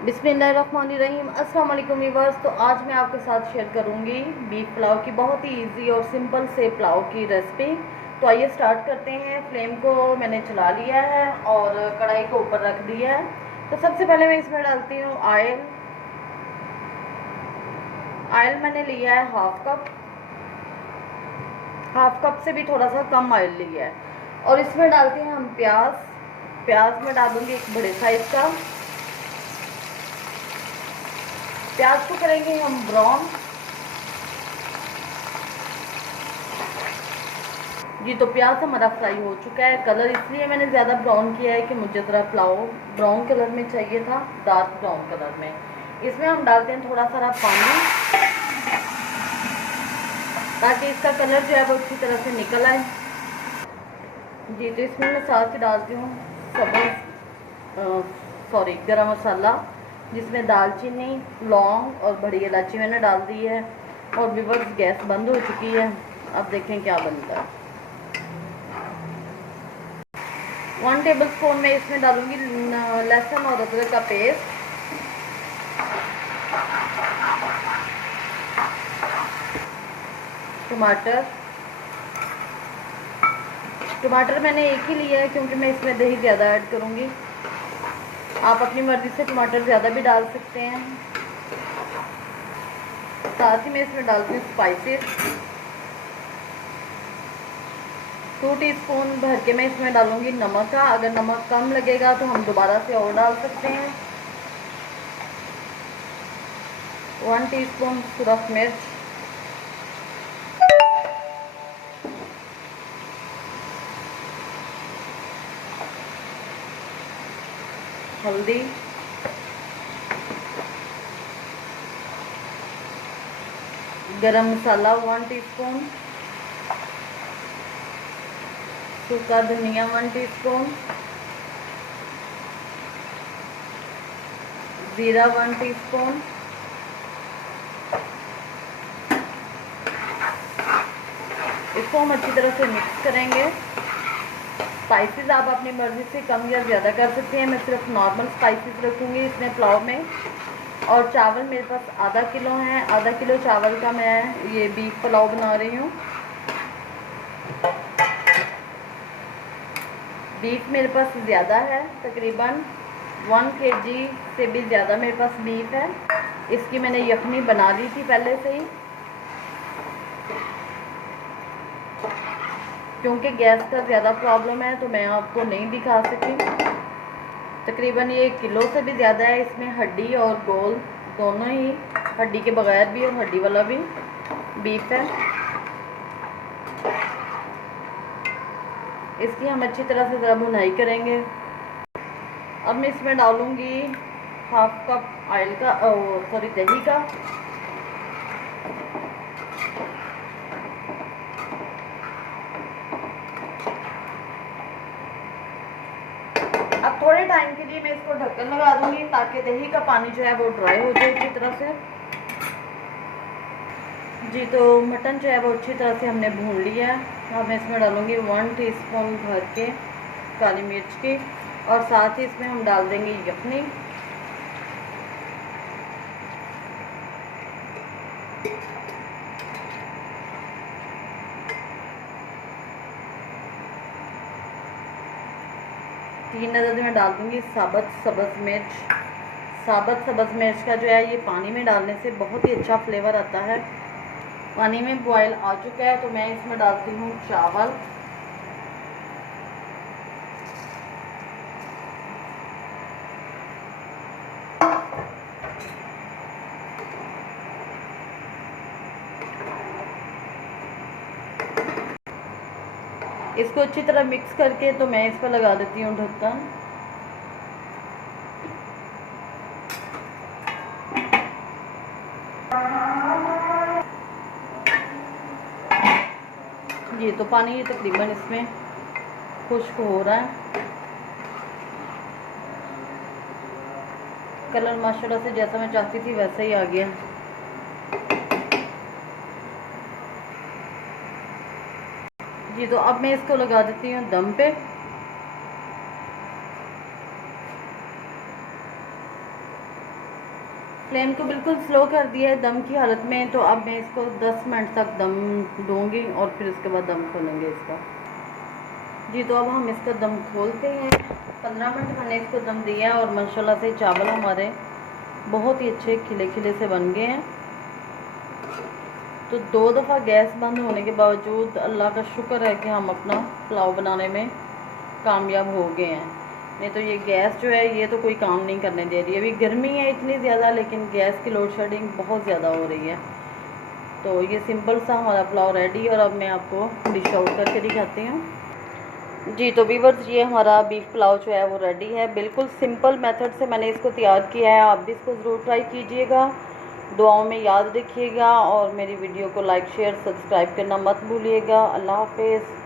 बिस्मिल्लाहिर्रहमानिर्रहीम। अस्सलाम वालेकुम व्यूअर्स। तो आज मैं आपके साथ शेयर करूंगी बीफ पुलाव की बहुत ही इजी और सिंपल से पुलाव की रेसिपी। तो आइए स्टार्ट करते हैं। फ्लेम को मैंने चला लिया है और कढ़ाई को ऊपर रख दिया है। तो सबसे पहले मैं इसमें डालती हूँ ऑयल। ऑयल मैंने लिया है हाफ कप से भी थोड़ा सा कम ऑयल लिया है। और इसमें डालते हैं हम प्याज में डालूंगी एक बड़े साइज का। प्याज को करेंगे हम ब्राउन। जी, तो प्याज हमारा फ्राई हो चुका है। कलर इसलिए मैंने ज़्यादा ब्राउन किया है कि मुझे ज़रा पुलाव ब्राउन कलर में चाहिए था, डार्क ब्राउन कलर में। इसमें हम डालते हैं थोड़ा सारा पानी ताकि इसका कलर जो है वो अच्छी तरह से निकल आए। जी, तो इसमें मैं साथ ही डालती हूँ गरम मसाला, जिसमें दालचीनी, लौंग और बड़ी इलायची मैंने डाल दी है। और व्यूअर्स, गैस बंद हो चुकी है। अब देखें क्या बनता है। 1 टेबल स्पून में इसमें डालूंगी लहसुन और अदरक का पेस्ट। टमाटर मैंने एक ही लिया है क्योंकि मैं इसमें दही ज़्यादा ऐड करूँगी। आप अपनी मर्ज़ी से टमाटर ज़्यादा भी डाल सकते हैं। साथ ही मैं इसमें डालती हूँ स्पाइसेस। 2 टीस्पून भर के मैं इसमें डालूँगी नमक का। अगर नमक कम लगेगा तो हम दोबारा से और डाल सकते हैं। 1 टीस्पून सुरख मिर्च, हल्दी, गरम मसाला 1 टीस्पून, सूखा धनिया 1 टीस्पून, जीरा 1 टीस्पून। इसको हम अच्छी तरह से मिक्स करेंगे। स्पाइसेस आप अपनी मर्ज़ी से कम या ज़्यादा कर सकते हैं। मैं सिर्फ नॉर्मल स्पाइसेस रखूँगी इसमें पुलाव में। और चावल मेरे पास आधा किलो है। आधा किलो चावल का मैं ये बीफ पुलाव बना रही हूँ। बीफ मेरे पास ज़्यादा है, तकरीबन 1 kg से भी ज़्यादा मेरे पास बीफ है। इसकी मैंने यखनी बना ली थी पहले से ही। क्योंकि गैस का ज़्यादा प्रॉब्लम है तो मैं आपको नहीं दिखा सकी। तकरीबन ये 1 किलो से भी ज़्यादा है। इसमें हड्डी और गोल दोनों ही, हड्डी के बगैर भी और हड्डी वाला भी बीफ है। इसकी हम अच्छी तरह से ज़रा भुनाई करेंगे। अब मैं इसमें डालूँगी हाफ कप दही का। अब थोड़े टाइम के लिए मैं इसको ढक्कन लगा दूंगी ताकि दही का पानी जो है वो ड्राई हो जाए अच्छी तरह से। जी, तो मटन जो है वो अच्छी तरह से हमने भून लिया है। अब मैं इसमें डालूंगी 1 टीस्पून भर के काली मिर्च की। और साथ ही इसमें हम डाल देंगे यखनी। तीन अदद मैं डाल दूँगी साबुत सब्ज़ मिर्च का जो है ये पानी में डालने से बहुत ही अच्छा फ्लेवर आता है। पानी में बॉयल आ चुका है तो मैं इसमें डालती हूँ चावल। इसको अच्छी तरह मिक्स करके तो मैं इस पर लगा देती हूँ ढक्कन। ये तो पानी तकरीबन इसमें खुश्क हो रहा है। कलर माशाल्लाह से जैसा मैं चाहती थी वैसा ही आ गया। जी, तो अब मैं इसको लगा देती हूँ दम पे। फ्लेम को बिल्कुल स्लो कर दिया है दम की हालत में। तो अब मैं इसको 10 मिनट तक दम दूंगी और फिर उसके बाद दम खोलेंगे इसका। जी तो अब हम इसका दम खोलते हैं। 15 मिनट मैंने इसको दम दिया और माशाल्लाह से चावल हमारे बहुत ही अच्छे खिले खिले से बन गए हैं। तो 2 दफ़ा गैस बंद होने के बावजूद अल्लाह का शुक्र है कि हम अपना पुलाव बनाने में कामयाब हो गए हैं। नहीं तो ये गैस जो है ये तो कोई काम नहीं करने दे रही है। अभी गर्मी है इतनी ज़्यादा, लेकिन गैस की लोड शेडिंग बहुत ज़्यादा हो रही है। तो ये सिंपल सा हमारा पुलाव रेडी है और अब मैं आपको डिश आउट करके दिखाती हूँ। जी तो व्यूअर्स, ये हमारा बीफ पुलाव जो है वो रेडी है। बिल्कुल सिंपल मेथड से मैंने इसको तैयार किया है। आप भी इसको ज़रूर ट्राई कीजिएगा, दुआओं में याद रखिएगा और मेरी वीडियो को लाइक शेयर सब्सक्राइब करना मत भूलिएगा। अल्लाह हाफिज़।